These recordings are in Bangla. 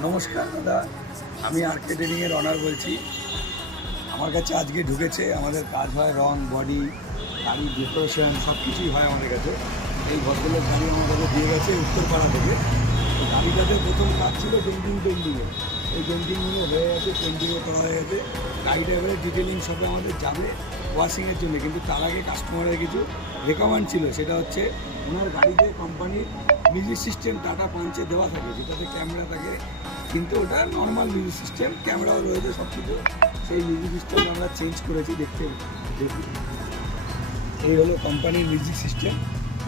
নমস্কার দাদা, আমি আরকে ট্রেনিংয়ের অনার বলছি। আমার কাছে আজকে ঢুকেছে, আমাদের কাজ হয় রং, বডি, গাড়ি ডেকোরেশন সব কিছুই হয় আমাদের কাছে। এই ভদ্রলোক গাড়ি আমার কাছে দিয়ে গেছে উত্তরপাড়া থেকে। তো গাড়িটাতে প্রথম কাজ ছিল পেন্টিংয়ে, এই পেন্টিংগুলো হয়ে গেছে, পেন্টিংও করা হয়ে গেছে। গাড়িটা এবারে ডিটেলিং সবে আমাদের যাবে ওয়াশিংয়ের জন্য, কিন্তু তার আগে কাস্টমারের কিছু রেকমেন্ড ছিল। সেটা হচ্ছে ওনার গাড়িতে কোম্পানির মিউজিক সিস্টেম টাটা পাঞ্চে দেওয়া থাকে, যেটাতে ক্যামেরা থাকে, কিন্তু ওটা নর্মাল মিউজিক সিস্টেম, ক্যামেরাও রয়েছে সব কিছু। সেই মিউজিক সিস্টেম আমরা চেঞ্জ করেছি, দেখি এই হলো কোম্পানির মিউজিক সিস্টেম।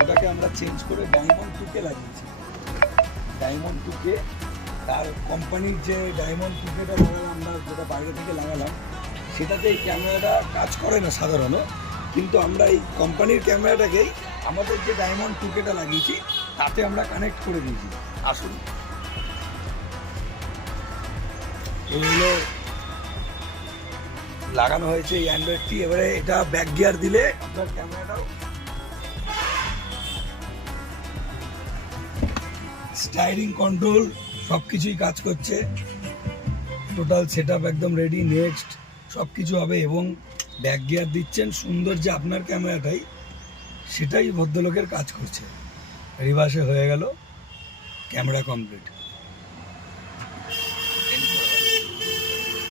ওটাকে আমরা চেঞ্জ করে ডায়মন্ড 2K লাগিয়েছি। ডায়মন্ড 2K, তার কোম্পানির যে ডায়মন্ড 2Kটা লাগালাম আমরা, যেটা বাইরে থেকে লাগালাম, সেটাতে এই ক্যামেরাটা কাজ করে না সাধারণ, কিন্তু আমরা এই কোম্পানির ক্যামেরাটাকেই আমাদের যে ডায়মন্ড 2Kটা লাগিয়েছি তাতে আমরা কানেক্ট করে দিয়েছি। আসুন, এগুলো লাগানো হয়েছে এই অ্যান্ড্রয়েডটি। এবারে এটা ব্যাক গিয়ার দিলে আপনার ক্যামেরাটাও স্টাইরিং কন্ট্রোল সব কিছুই কাজ করছে। টোটাল সেট আপ একদম রেডি, নেক্সট সব কিছু হবে। এবং ব্যাক গিয়ার দিচ্ছেন, সুন্দর যে আপনার ক্যামেরাটাই, সেটাই ভদ্রলোকের কাজ করছে। রিভার্সে হয়ে গেল, ক্যামেরা কমপ্লিট।